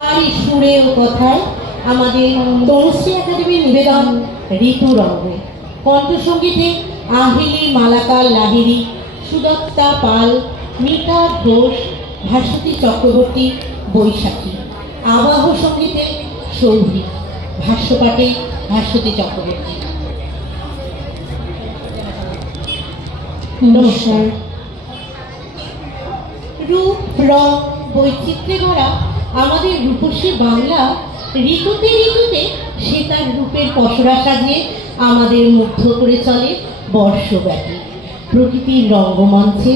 আর সুরে ও কথায় আমাদের তনুশ্রী একাডেমির নিবেদন ঋতু রঙ্গে। কণ্ঠসঙ্গীতে আহিলি মালাকার লাহিড়ী, সুদত্তা পাল, মিতা ঘোষ, ভাস্বতী চক্রবর্তী, বৈশাখী। আবাহ সঙ্গীতে সৌভিক, ভাষ্যপাঠে ভাস্বতী চক্রবর্তী। নমস্কার। রূপ রং বৈচিত্র্যে ভরা আমাদের রূপসী বাংলা ঋতুতে ঋতুতে সে তার রূপের পসরা সাজিয়ে আমাদের মুগ্ধ করে চলে বর্ষব্যাপী। প্রকৃতির রঙ্গমঞ্চে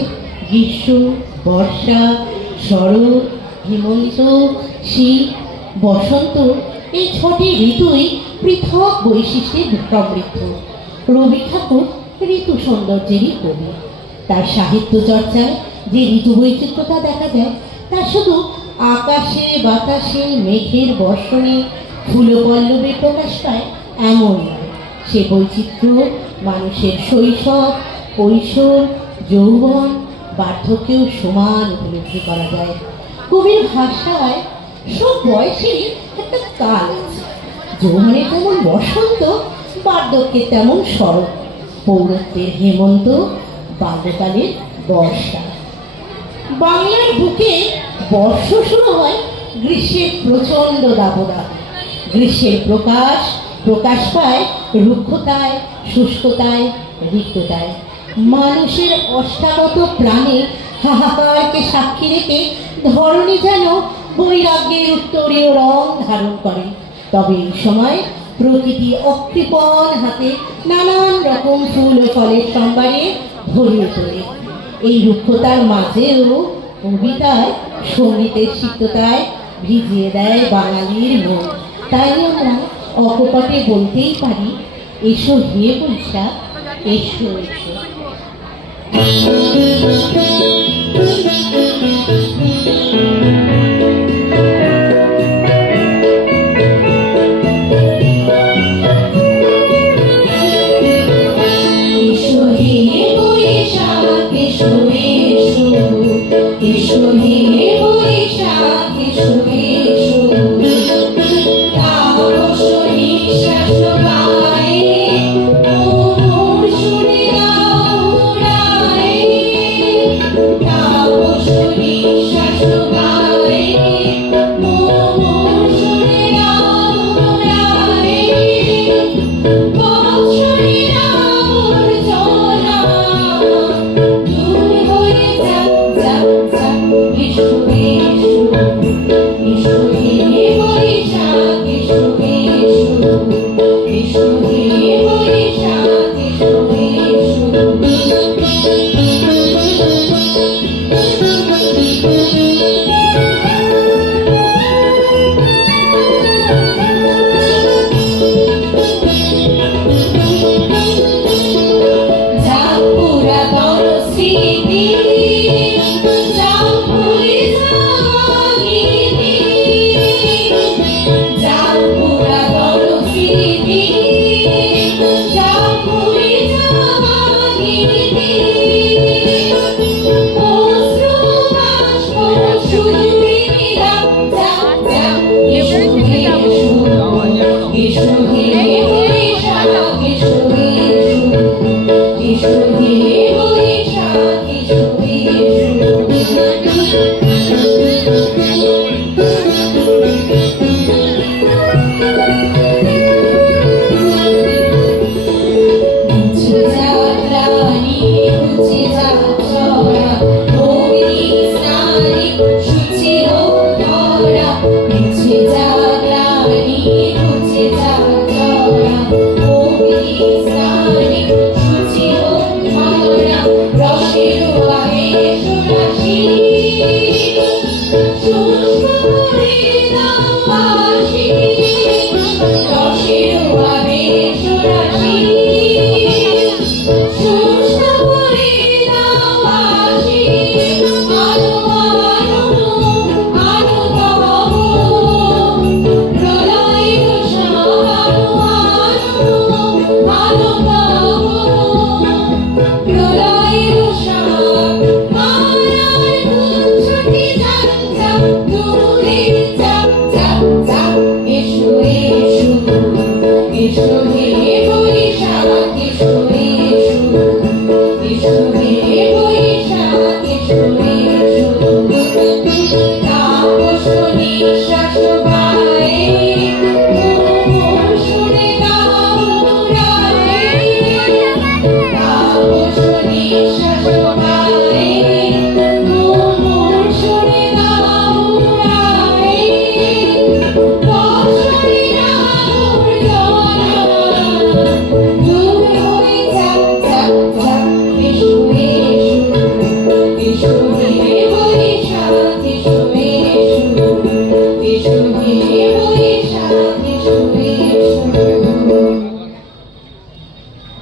গ্রীষ্ম, বর্ষা, শরৎ, হেমন্ত, শীত, বসন্ত এই ছটি ঋতুই পৃথক বৈশিষ্ট্যে সমৃদ্ধ। রবি ঠাকুর ঋতু সৌন্দর্যেরই কবি। তার সাহিত্য চর্চায় যে ঋতু বৈচিত্র্যতা দেখা যায় তা শুধু আকাশে বাতাসে মেঘের বর্ষণে ফুলপল্লবে প্রকাশ পায় এমন নয়। সে বৈচিত্র্য মানুষের শৈশব, কৈশোর, যৌবন, বার্ধক্যেও সমান উপলব্ধি করা যায়। কবির ভাষায় সব বয়সেরই একটা কাল আছে। যৌবনে তেমন বসন্ত, বার্ধক্যে তেমন শরৎ, পৌরত্বের হেমন্ত, বাল্যকালের বর্ষা। বাংলার বুকে বর্ষ শুরু হয় গ্রীষ্মের প্রচণ্ড দাবদাহ। গ্রীষ্মের প্রকাশ পায় রুক্ষতায়, শুষ্কতায়, রিক্ততায়। মানুষের অষ্টাগত প্রাণে হাহাকারকে সাক্ষী রেখে ধরণী যেন বৈরাগ্যের উত্তরীয় রং ধারণ করে। তবে এই সময় প্রকৃতি অকৃপণ হাতে নানান রকম ফুল ও ফলের সম্ভারে ভরিয়ে তোলে। এই রুক্ষতার মাঝেও কবিতায় সঙ্গীতের সিক্ততায় ভিজিয়ে দেয় বাঙালির মন। তাই আমরা অকপটে বলতেই পারি, এসো হে বৈশাখ, এসো এসো।